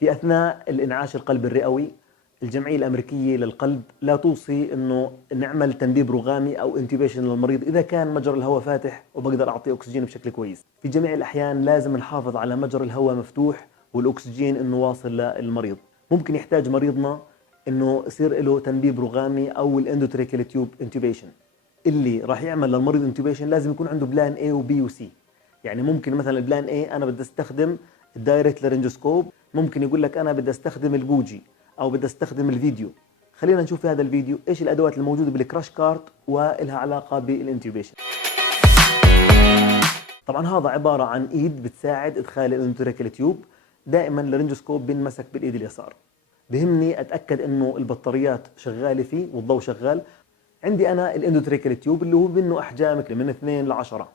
في أثناء الإنعاش القلب الرئوي الجمعية الأمريكية للقلب لا توصي إنه نعمل تنبيب رغامي أو انتوبيشن للمريض إذا كان مجرى الهواء فاتح وبقدر أعطيه أكسجين بشكل كويس. في جميع الأحيان لازم نحافظ على مجرى الهواء مفتوح والأكسجين إنه واصل للمريض. ممكن يحتاج مريضنا إنه يصير له تنبيب رغامي أو الاندوتريكال تيوب انتوبيشن. اللي راح يعمل للمريض انتوبيشن لازم يكون عنده بلان A وبي وسي. يعني ممكن مثلا البلان A أنا بدي استخدم الدايركت لارنجوسكوب، ممكن يقول لك أنا بدي استخدم البوجي أو بدي استخدم الفيديو. خلينا نشوف في هذا الفيديو إيش الأدوات الموجودة بالكراش كارت وإلها علاقة بالانتوبيشن. طبعا هذا عبارة عن إيد بتساعد إدخال الانتوريكال تيوب. دائما اللارنجوسكوب بينمسك بالإيد اليسار. بهمني أتأكد إنه البطاريات شغالة فيه والضوء شغال. عندي أنا الاندوتريكال تيوب اللي هو منه أحجام من 2 ل 10.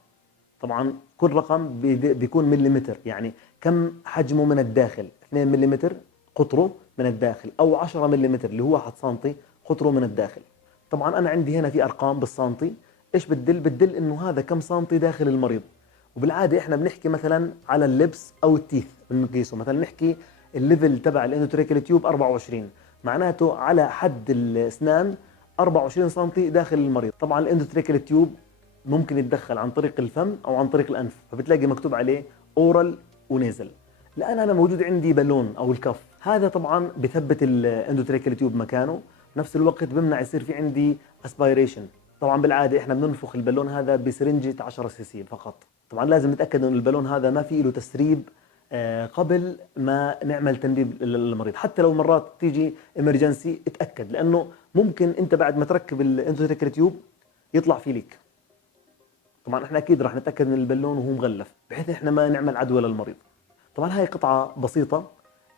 طبعا كل رقم بيكون مليمتر، يعني كم حجمه من الداخل، 2 مليمتر قطره من الداخل أو 10 مليمتر اللي هو 1 سنتي قطره من الداخل. طبعا أنا عندي هنا في أرقام بالسنتي. إيش بتدل إنه هذا كم سنتي داخل المريض. وبالعادة إحنا بنحكي مثلا على اللبس أو التيث بنقيسه، مثلا نحكي الليفل تبع الاندوتريكال تيوب 24، معناته على حد الأسنان 24 سنتي داخل المريض. طبعا الاندوتريكال تيوب ممكن يتدخل عن طريق الفم او عن طريق الانف، فبتلاقي مكتوب عليه اورال ونيزل. الان انا موجود عندي بالون او الكف، هذا طبعا بثبت الاندوتريكال تيوب مكانه، بنفس الوقت بمنع يصير في عندي اسبيريشن. طبعا بالعاده احنا بننفخ البالون هذا بسرنجه 10 سي سي فقط. طبعا لازم نتاكد انه البالون هذا ما في له تسريب قبل ما نعمل تنبيب للمريض. حتى لو مرات تيجي امرجنسي اتاكد، لانه ممكن انت بعد ما تركب الاندوتريكال تيوب يطلع في ليك. طبعا احنا اكيد راح نتاكد من البالون وهو مغلف بحيث احنا ما نعمل عدوى للمريض. طبعا هاي قطعه بسيطه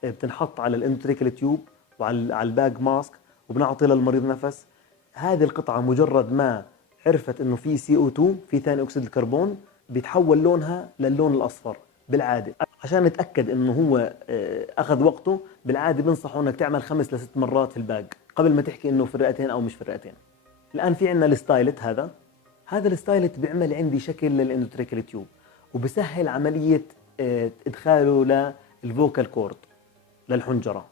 بتنحط على الاندوتريكال تيوب وعلى الباج ماسك وبنعطي للمريض نفس. هذه القطعه مجرد ما عرفت انه في CO2 في ثاني اكسيد الكربون بيتحول لونها للون الاصفر. بالعاده عشان نتاكد انه هو اخذ وقته، بالعاده بنصحوا انك تعمل 5 ل 6 مرات في الباج قبل ما تحكي انه في الرئتين او مش في الرئتين. الان في عندنا الستايلت. هذا الستايلت بيعمل عندي شكل للاندوتريكال تيوب وبسهل عملية ادخاله للفوكال كورد للحنجرة.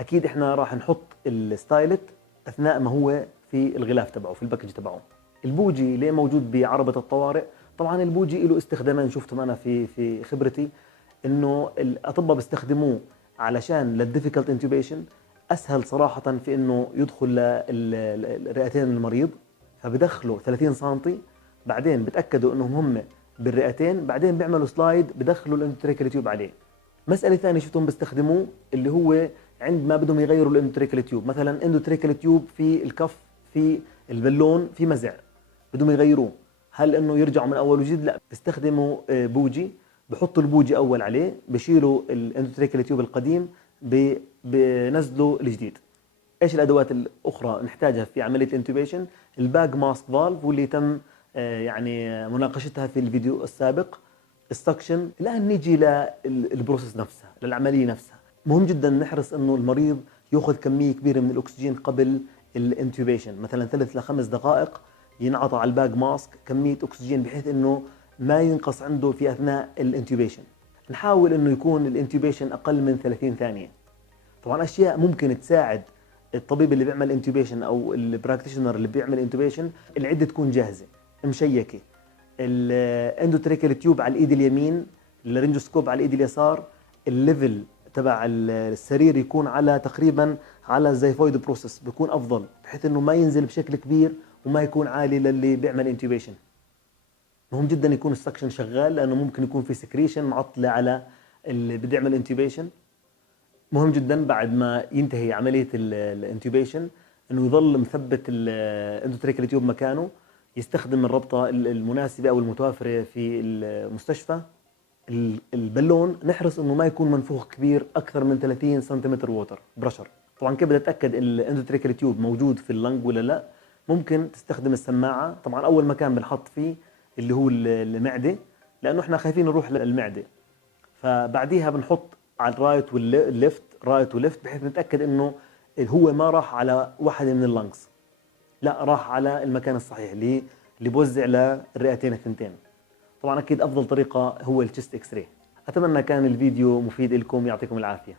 اكيد احنا راح نحط الستايلت اثناء ما هو في الغلاف تبعه في الباكج تبعه. البوجي ليه موجود بعربة الطوارئ؟ طبعا البوجي له استخدامين شفتهم انا في خبرتي، انه الاطباء بيستخدموه علشان للديفيكالت انتوبيشن، اسهل صراحة في انه يدخل للرئتين المريض، فبدخلوا 30 سنتي، بعدين بتاكدوا انهم هم بالرئتين، بعدين بيعملوا سلايد بدخلوا الاندوتريكال تيوب عليه. مساله ثانيه شفتهم بيستخدموه اللي هو عندما بدهم يغيروا الاندوتريكال تيوب، مثلا اندوتريكال تيوب في الكف في البالون في مزع بدهم يغيروه، هل انه يرجعوا من اول وجديد؟ لا، بيستخدموا بوجي، بحطوا البوجي اول عليه، بشيلوا الاندوتريكال تيوب القديم، بنزلوا الجديد. ايش الادوات الاخرى نحتاجها في عمليه الانتوبيشن؟ الباج ماسك فالف واللي تم يعني مناقشتها في الفيديو السابق، السكشن. الان نيجي للبروسيس نفسها، للعمليه نفسها. مهم جدا نحرص انه المريض ياخذ كميه كبيره من الاكسجين قبل الانتوبيشن، مثلا 3 ل 5 دقائق ينعطى على الباج ماسك كميه اكسجين بحيث انه ما ينقص عنده في اثناء الانتوبيشن. نحاول انه يكون الانتوبيشن اقل من 30 ثانيه. طبعا اشياء ممكن تساعد الطبيب اللي بيعمل انتوبيشن او البراكتيشنر اللي بيعمل انتوبيشن، العده تكون جاهزه مشيكه، الاندوتريكال تيوب على الايد اليمين، اللارنجوسكوب على الايد اليسار، الليفل تبع السرير يكون على تقريبا على الزيفويد بروسيس، بيكون افضل بحيث انه ما ينزل بشكل كبير وما يكون عالي للي بيعمل انتوبيشن. مهم جدا يكون السكشن شغال لانه ممكن يكون في سكريشن معطله على اللي بده يعمل انتوبيشن. مهم جدا بعد ما ينتهي عمليه الانتوبيشن انه يظل مثبت الاندوتريكال تيوب مكانه، يستخدم الربطه المناسبه او المتوافره في المستشفى. البالون نحرص انه ما يكون منفوخ كبير اكثر من 30 سنتيمتر ووتر برشر. طبعا كيف بدي اتاكد الاندوتريكال تيوب موجود في اللنج ولا لا؟ ممكن تستخدم السماعه. طبعا اول مكان بنحط فيه اللي هو المعده، لانه احنا خايفين نروح للمعده، فبعديها بنحط على الرايت والليفت، رايت وليفت، بحيث نتاكد انه هو ما راح على واحده من اللنجز، لا راح على المكان الصحيح اللي بوزع للرئتين الثنتين. طبعا اكيد افضل طريقه هو التشست اكس راي. اتمنى كان الفيديو مفيد لكم، يعطيكم العافيه.